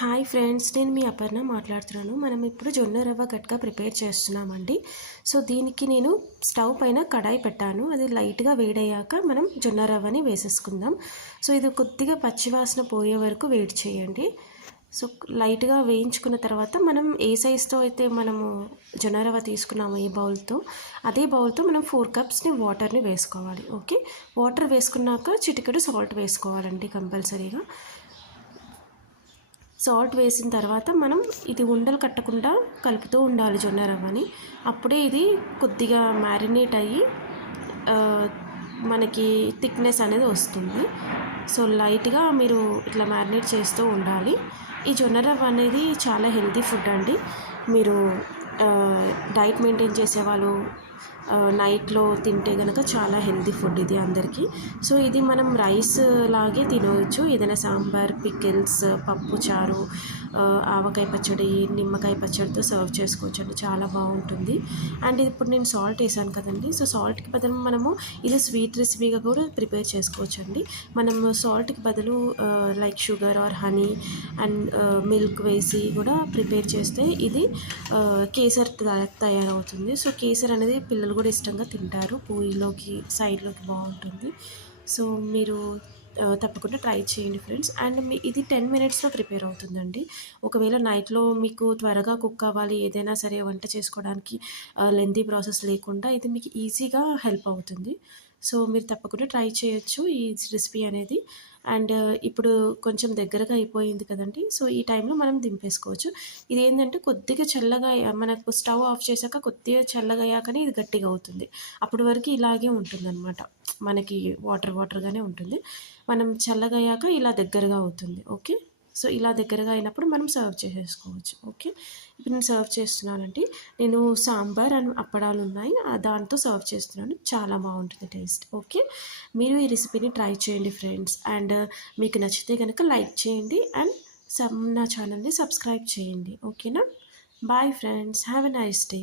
Hi friends, నేను మీ అపర్ణ మాట్లాడుతున్నాను. మనం ఇప్పుడు జొన్న రవ్వ గట్కా ప్రిపేర్ చేస్తున్నామండి. సో దీనికి నేను స్టవ్ పైన కడాయి పెట్టాను. అది లైట్గా వేడయ్యాక మనం జొన్న రవ్వని వేసేసుకుందాం. సో ఇది కొద్దిగా పచ్చివాసన పోయే వరకు వేడి చేయండి. సో లైట్గా వేయించుకున్న తర్వాత మనం ఏ సైజుతో అయితే మనము జొన్న రవ్వ తీసుకున్నాము ఈ బౌల్తో, అదే బౌల్తో మనం 4 కప్స్ని వాటర్ని వేసుకోవాలి. ఓకే, వాటర్ వేసుకున్నాక చిటికెడు సాల్ట్ వేసుకోవాలండి కంపల్సరీగా. సాల్ట్ వేసిన తర్వాత మనం ఇది ఉండలు కట్టకుండా కలుపుతూ ఉండాలి జొన్న రవ్వని. అప్పుడే ఇది కొద్దిగా మ్యారినేట్ అయ్యి మనకి థిక్నెస్ అనేది వస్తుంది. సో లైట్గా మీరు ఇట్లా మ్యారినేట్ చేస్తూ ఉండాలి. ఈ జొన్న రవ్వ అనేది చాలా హెల్తీ ఫుడ్ అండి. మీరు డైట్ మెయింటైన్ చేసేవాళ్ళు నైట్లో తింటే కనుక చాలా హెల్తీ ఫుడ్ ఇది అందరికీ. సో ఇది మనం రైస్ లాగే తినవచ్చు. ఏదైనా సాంబార్, పికిల్స్, పప్పు చారు, ఆవకాయ పచ్చడి, నిమ్మకాయ పచ్చడితో సర్వ్ చేసుకోవచ్చు అండి. చాలా బాగుంటుంది. అండ్ ఇప్పుడు నేను సాల్ట్ వేసాను కదండి. సో సాల్ట్కి బదులు మనము ఇది స్వీట్ రెసిపీగా కూడా ప్రిపేర్ చేసుకోవచ్చు అండి. మనం సాల్ట్కి బదులు like sugar are honey and milk వేసి కూడా ప్రిపేర్ చేస్తే ఇది కేసర్ తయారవుతుంది. సో కేసర్ అనేది పిల్లలు కూడా ఇష్టంగా తింటారు. పూరీలోకి సైడ్లోకి బాగుంటుంది. సో మీరు తప్పకుండా ట్రై చేయండి ఫ్రెండ్స్. అండ్ ఇది 10 మినిట్స్లో ప్రిపేర్ అవుతుందండి. ఒకవేళ నైట్లో మీకు త్వరగా కుక్ అవ్వాలి, ఏదైనా సరే వంట చేసుకోవడానికి లెంతీ ప్రాసెస్ లేకుండా ఇది మీకు ఈజీగా హెల్ప్ అవుతుంది. సో మీరు తప్పకుండా ట్రై చేయొచ్చు ఈ రెసిపీ అనేది. అండ్ ఇప్పుడు కొంచెం దగ్గరగా అయిపోయింది కదండి. సో ఈ టైంలో మనం దింపేసుకోవచ్చు. ఇది ఏంటంటే కొద్దిగా చల్లగా మనకు స్టవ్ ఆఫ్ చేశాక కొద్దిగా చల్లగా అయ్యాకనే ఇది గట్టిగా అవుతుంది. అప్పటి వరకు ఇలాగే ఉంటుందన్నమాట. మనకి వాటర్గానే ఉంటుంది. మనం చల్లగా అయ్యాక ఇలా దగ్గరగా అవుతుంది. ఓకే, సో ఇలా దగ్గరగా అయినప్పుడు మనం సర్వ్ చేసేసుకోవచ్చు. ఓకే, ఇప్పుడు నేను సర్వ్ చేస్తున్నానండి. నేను సాంబార్ అండ్ అప్పడాలు ఉన్నాయి, దాంతో సర్వ్ చేస్తున్నాను. చాలా బాగుంటుంది టేస్ట్. ఓకే, మీరు ఈ రెసిపీని ట్రై చేయండి ఫ్రెండ్స్. అండ్ మీకు నచ్చితే కనుక లైక్ చేయండి అండ్ నా ఛానల్ని సబ్స్క్రైబ్ చేయండి. ఓకేనా, bye friends, have a nice day.